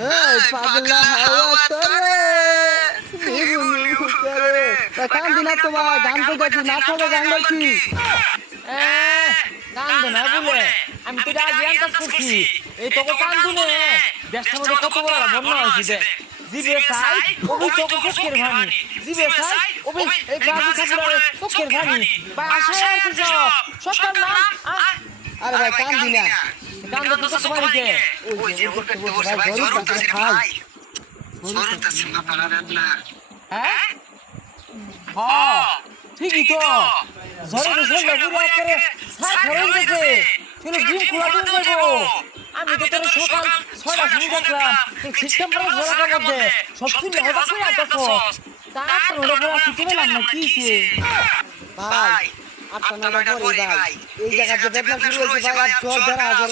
এই পাগলা হাওয়া তোরে নিবু নিবু করে কান দিনা তো ভাই গান কইতাছি না খাবে গান গাইছি গান দে না বলে আমি তো আগে আন্দাজ করছি এই তো গান দুনে দেশটা মধ্যে কত বড় বন্যা হইছে দে জিবে সাই ওবি তো চোখের ভানি জিবে সাই ওবি এই গাজি খাবড়ে চোখের ভানি ভাই আশা আছে সকাল নাম আরে ভাই কান দিনা গান দে তো সবাইকে ওই যে ওর করতে বসে ভাই জোর উঠতেছে ভাই জোর উঠতেছে না পারার না হ্যাঁ হ্যাঁ ঠিকই তো জোরে জোরে পুরো করে সার খরচ গেছে শুনে ডিম খোলা দিন দেবো আমি তো তোর সকাল 6টা শুরু দেখলাম এই সিস্টেম করে জোরে মধ্যে সব কিছু হঠাৎ করে আসছো তারপর ওরা পুরো কিছু পেলাম না কি সে ভাই 8টা 9টা পরে ভাই এই জায়গাতে বেদনা শুরু হইছে ভাই আর জোর ধরা জোর